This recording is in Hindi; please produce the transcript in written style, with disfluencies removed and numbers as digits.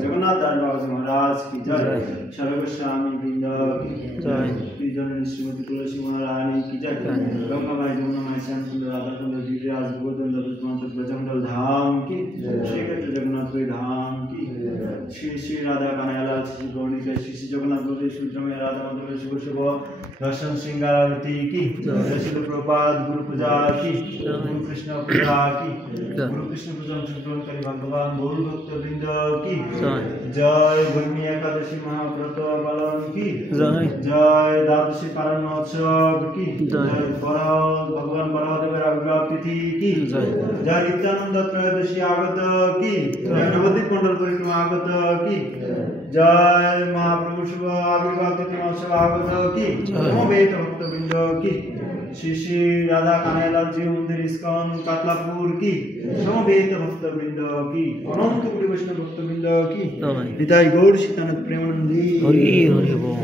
जगन्नाथ दास बाबा महाराज की जय। सर्वस्वामी वृंद की जय। श्रीमती तुलसी महारानी की जय। गंगामाई जमुनामाई श्याम सुंदर राधा सुंदर गिरिराज गोवर्धन ब्रजमंडल धाम की श्री क्षेत्र जगन्नाथ धाम की श्री श्री राधा कन्हैया श्री गौरी श्री श्री जगन्नाथ बलदेव सुब्रमण्य राधा माधव शुभ शुभ दर्शन श्रृंगारवती की श्री प्रभुपाद गुरु पूजा की गुरु कृष्ण पूजा की गुरु कृष्ण पूजा सुब्रम करी भगवान गौर भक्त वृंद की जय। भूमि एकादशी महाव्रत पालन की जय। जय द्वादशी पारण महोत्सव की जय। भगवान बरादेव आविर्भाव तिथि की जय। जय नित्यानंद त्रयोदशी आगत की जय। नवदीप मंडल परिक्रमा आगत की जय। महाप्रभु शुभ आविर्भाव तिथि महोत्सव आगत की समवेत भक्त वृंद की श्री श्री राधा कन्हैया जी मंदिर इस्कॉन कातलापुर की समवेत भक्त वृंद की अनंत कोटि वैष्णव भक्त वृंद की निताई गौर सीतानाथ प्रेमानंदी हरि हरि बोल।